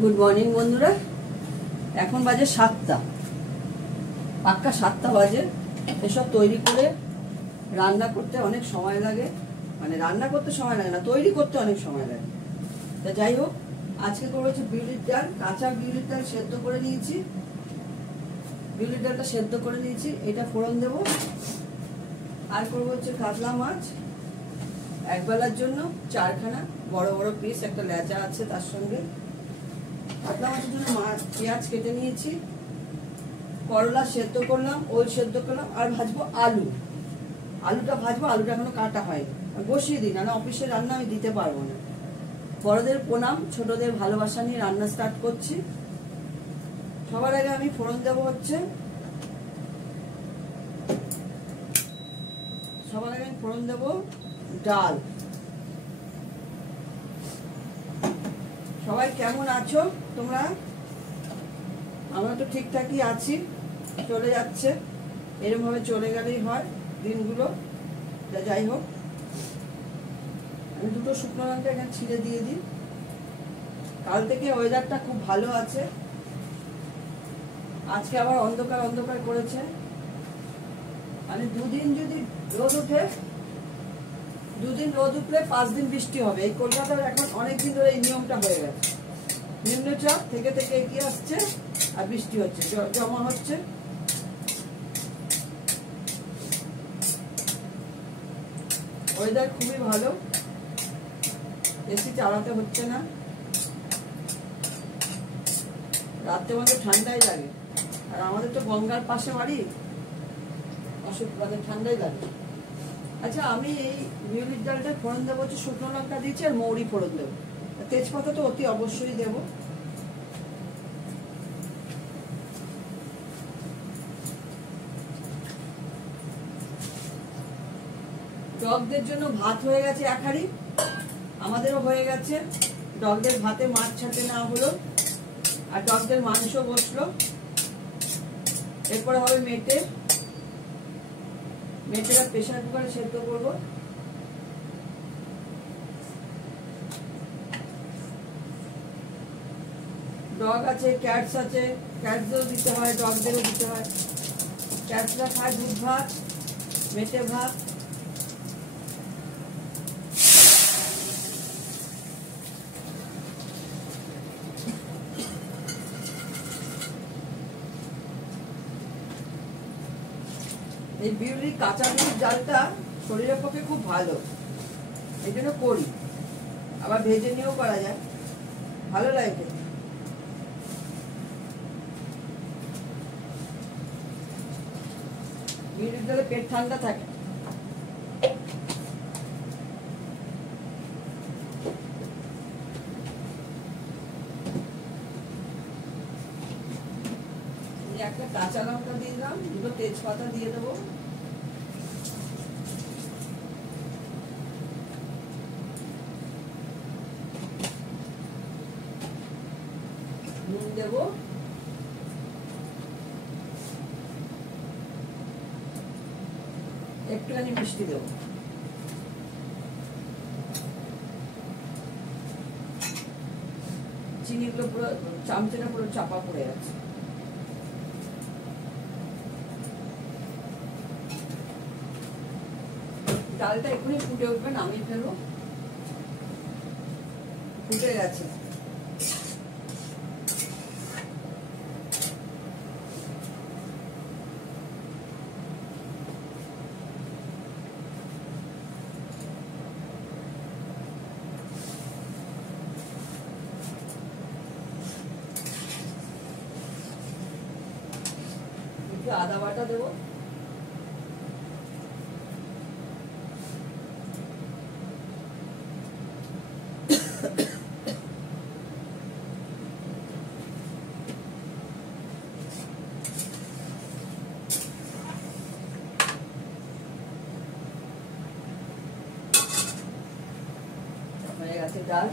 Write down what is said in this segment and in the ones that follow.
Good morning বন্ধুরা। এখন বাজে 7টা, পাক্কা 7টা বাজে। এসব তৈরি করে রান্না করতে অনেক সময় লাগে, মানে রান্না করতে সময় লাগে না, তৈরি করতে অনেক সময় লাগে। তা যাই হোক, আজকে করবো হচ্ছে বিউলির ডাল। কাঁচা বিউলির ডাল সেদ্ধ করে নিয়েছি, বিউলির ডালটা সেদ্ধ করে নিয়েছি, এটা ফোড়ন দেবো। আর করবো হচ্ছে কাতলা মাছ, একবেলার জন্য 4খানা বড় বড় পিস, একটা লেজা আছে তার সঙ্গে। কাতলা মাছের জন্য পেঁয়াজ কেটে নিয়েছি, করলা সেদ্ধ করলাম, ওল সেদ্ধ করলাম, আর ভাজবো আলু। আলুটা ভাজবো, আলুটা এখনো কাটা হয়নি, বসিয়ে দিই, না অফিসে রান্না আমি দিতে পারবো না। বড়দের প্রণাম, ছোটদের ভালোবাসা নিয়ে রান্না স্টার্ট করছি। সবার আগে আমি ফোড়ন দেবো হচ্ছে, সবার আগে আমি ফোড়ন দেবো ডাল। সবাই কেমন আছো তোমরা? আমরা তো ঠিকঠাকই আছি, চলে যাচ্ছে, এরকম ভাবে চলে গেলেই হয় দিনগুলো। যাই হোক, আমি দুটো শুকনো লঙ্কা এখানে ছিঁড়ে দিয়ে দিই। কাল থেকে ওয়েদারটা খুব ভালো আছে, আজকে আবার অন্ধকার অন্ধকার করেছে। মানে দুদিন যদি রোদ উঠে, দুদিন রোদ উঠলে 5 দিন বৃষ্টি হবে। এই কলকাতার এখন অনেকদিন ধরে এই নিয়মটা হয়ে গেছে। নিম্নচাপ থেকে থেকে এগিয়ে আসছে আর বৃষ্টি হচ্ছে, জমা হচ্ছে। ওয়েদার খুবই ভালো, এসি চালাতে হচ্ছে না, রাত্রে মধ্যে ঠান্ডাই লাগে। আর আমাদের তো গঙ্গার পাশে বাড়ি, অসুবিধা, ঠান্ডাই লাগে। আচ্ছা, আমি এই বিউলির ডালটা ফোড়ন দেবো হচ্ছে শুকনো লঙ্কা দিয়েছি আর মৌরি ফোড়ন দেবো, তেজপাতা তো অতি অবশ্যই দেবো। ডগদের জন্য ভাত হয়ে গেছে 1 হাঁড়ি, আমাদেরও হয়ে গেছে। ডগদের ভাতে মাছ ছাড়তে না হলো, আর ডগদের মাংস বসলো। এরপরে হবে মেটে, মেটেটা প্রেসার কুকারে সেদ্ধ করবো। ডগ আছে, ক্যাটস আছে, ক্যাটসদেরও দিতে হয়, ডগদেরও দিতে হয়। ক্যাটসরা খায় দুধ ভাত, মেটে ভাত। এই বিউলির কাঁচা বিউলির ডালটা শরীরের পক্ষে খুব ভালো, এই জন্য করি। আবার ভেজে নিয়েও করা যায়, ভালো লাগে। বিউলির ডালে পেট ঠান্ডা থাকে। একটা কাঁচা লঙ্কা দিয়ে দিলাম, দুটো তেজপাতা দিয়ে দেবো, নুন দেবো, একটুখানি মিষ্টি দেবো। চিনিগুলো পুরো চামচেটা পুরো চাপা পড়ে যাচ্ছে। ডালটা এক্ষুনি ফুটে উঠবে, নামিয়ে ফেলবো। ফুটে গেছে। একটু আদা বাটা দেবো, হয়ে গেছে ডাল।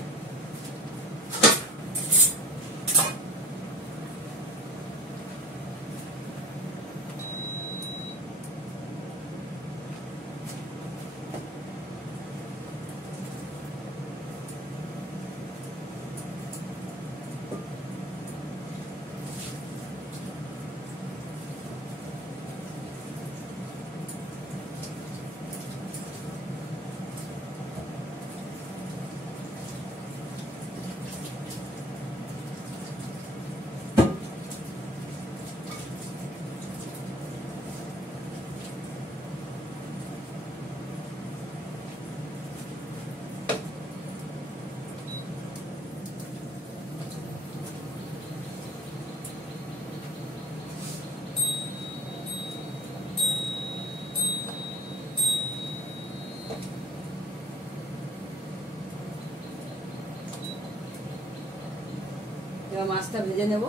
এবার মাছটা ভেজে নেব।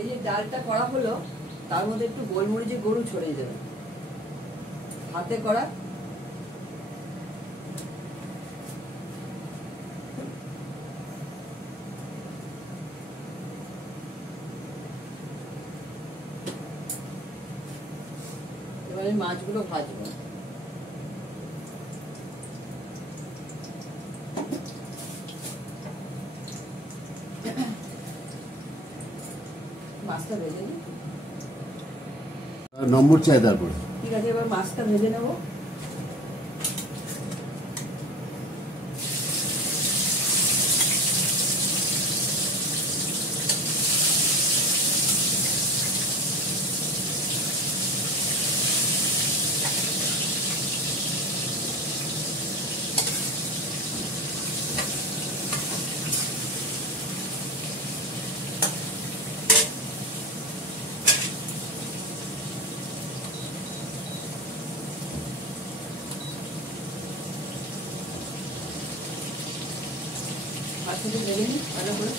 এই যে ডালটা করা হলো, তার মধ্যে একটু গোলমরিচের গুঁড়ো ছড়িয়ে দেবেন, হাতে করা। এবারে মাছগুলো ভাজবো। মাছটা ভেজে নিই। নম্বর চাই তারপরে। ঠিক আছে, এবার মাছটা ভেজে নেব। মাছটাকে ভেজে নিই ভালো করে।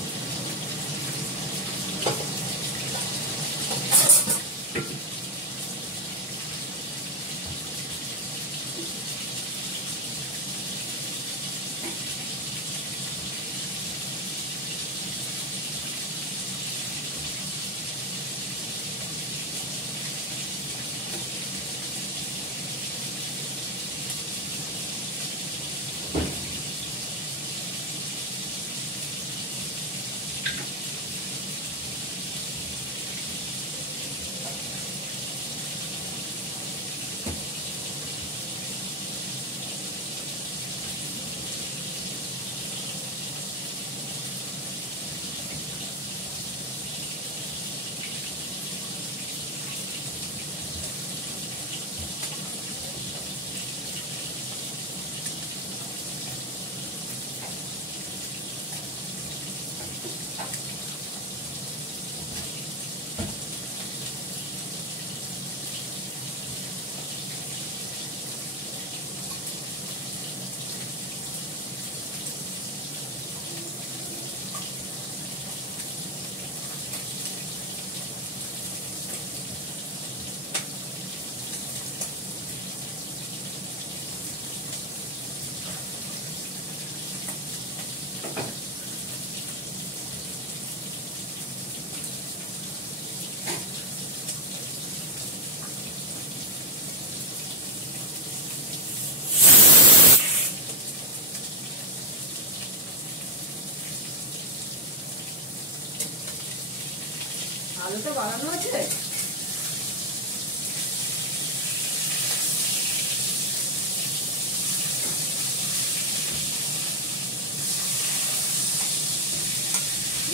আলুটা বানানো আছে।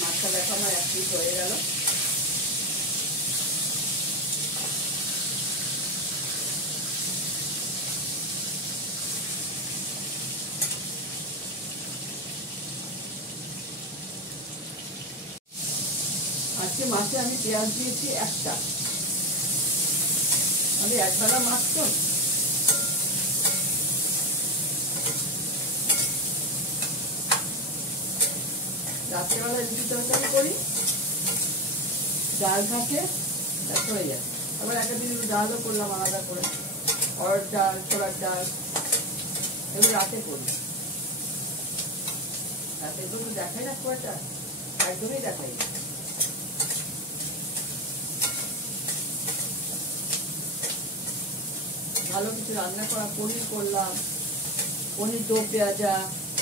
মাছটা দেখো আমার এক পিস হয়ে গেল। আজকে মাছে আমি পেঁয়াজ দিয়েছি একটা, আমি একবেলা মাছ তো। রাত্রেবেলা রুটি তরকারি করি, ডাল থাকে, হয়ে যায়। আবার একটা দিন ডালও করলাম আলাদা করে, অরহর ডাল, ছোলার ডাল, এগুলো রাতে করি। রাতে এগুলো দেখাই না, খুব একটা একদমই দেখাই না। ভালো কিছু রান্না করা, পনির করলাম, পনির দো পেঁয়াজা,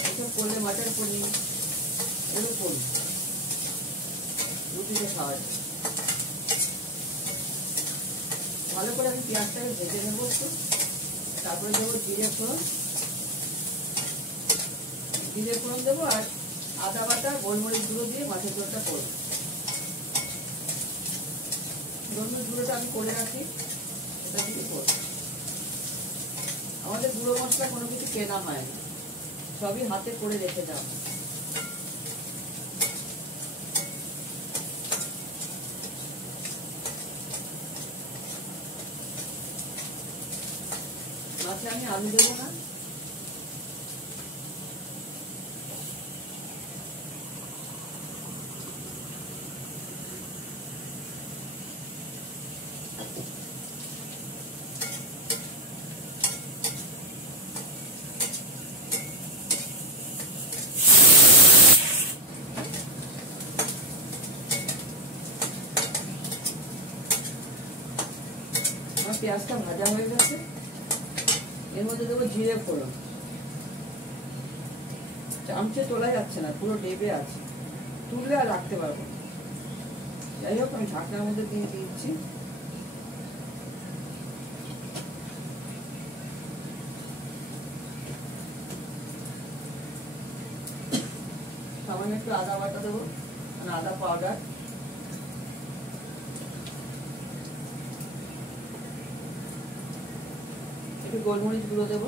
এসব করলে মাটন পনির, এগুলো করি রুটিতে খাওয়া যায়। ভালো করে আমি পেঁয়াজটাকে ভেজে নেবো একটু, তারপরে দেবো জিরে ফোড়ন, দেবো আর আদা বাটা, গোলমরিচ গুঁড়ো দিয়ে মাছের ঝোলটা করবো। গোলমরিচ গুঁড়োটা আমি করে রাখি, এটা দিয়ে করবো। আমাদের গুঁড়ো মশলা কোনো কিছু কেনা হয় না, সবই হাতে করে রেখে দাও। মাছে আমি আলু দেবো না। পেঁয়াজটা ভাজা হয়ে গেছে, এর মধ্যে দেবো জিরে ফোড়ন। চামচে তোলা যাচ্ছে না, পুরো ডেবে আছে, তুললে আর রাখতে পারবো। যাই হোক, আমি ঢাকনার মধ্যে দিয়ে দিচ্ছি। সামান্য একটু আদা বাটা দেবো, মানে আদা পাউডার। একটু গোলমরিচ গুঁড়ো দেবো।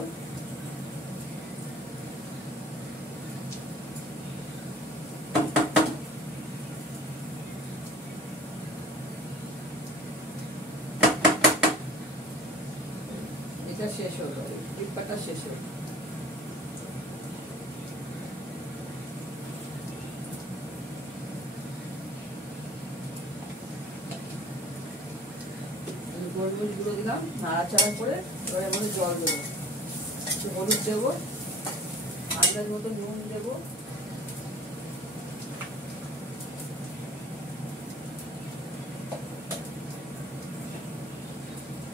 এটা শেষ হলো, টিপ্পাটা শেষ হলো। গোলমরিচ গুঁড়ো দিলাম, নাড়াচাড়া করে এবার এর মধ্যে জল দেবো, একটু হলুদ দেবো, আন্দাজ মতো নুন দেবো,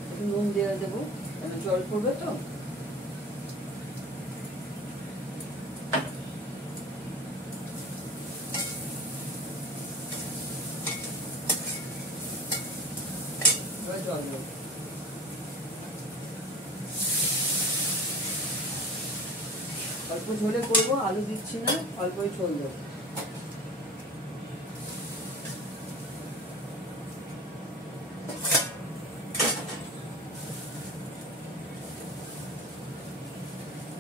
একটু নুন দিয়ে দেবো, কেন জল পড়বে তো। এবার জল দেবো। অল্প ঝোলে করবো, আলু দিচ্ছি না, অল্পই ঝোল দেবো।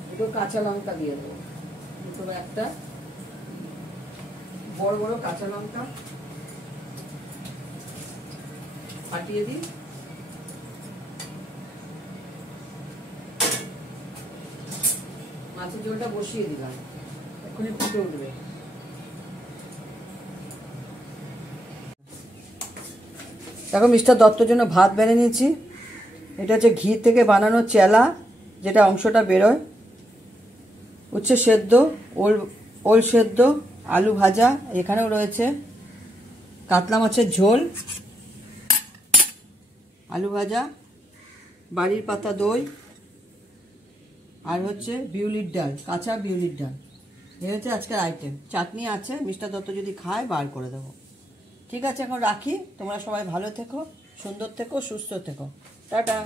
দুটো কাঁচা লঙ্কা দিয়ে দেবো, দুটো, একটা বড় বড় কাঁচা লঙ্কা ফাটিয়ে দিই। মাছের ঝোলটা বসিয়ে দিলাম, এক্ষুনি ফুটে উঠবে। দেখো, মিস্টার দত্তর জন্য ভাত বেড়ে নিয়েছি। এটা হচ্ছে ঘি থেকে বানানো চেলা, যেটা অংশটা বেরোয়। উচ্ছে সেদ্ধ, ওল সেদ্ধ, আলু ভাজা, এখানেও রয়েছে কাতলা মাছের ঝোল, আলু ভাজা, বাড়ির পাতা দই, আর হচ্ছে বিউলির ডাল, কাঁচা বিউলির ডাল। এই হচ্ছে আজকের আইটেম। চাটনি আছে, মিস্টার দত্ত যদি খায় বার করে দেবো। ঠিক আছে, এখন রাখি। তোমরা সবাই ভালো থেকো, সুন্দর থেকো, সুস্থ থেকো। টাটা।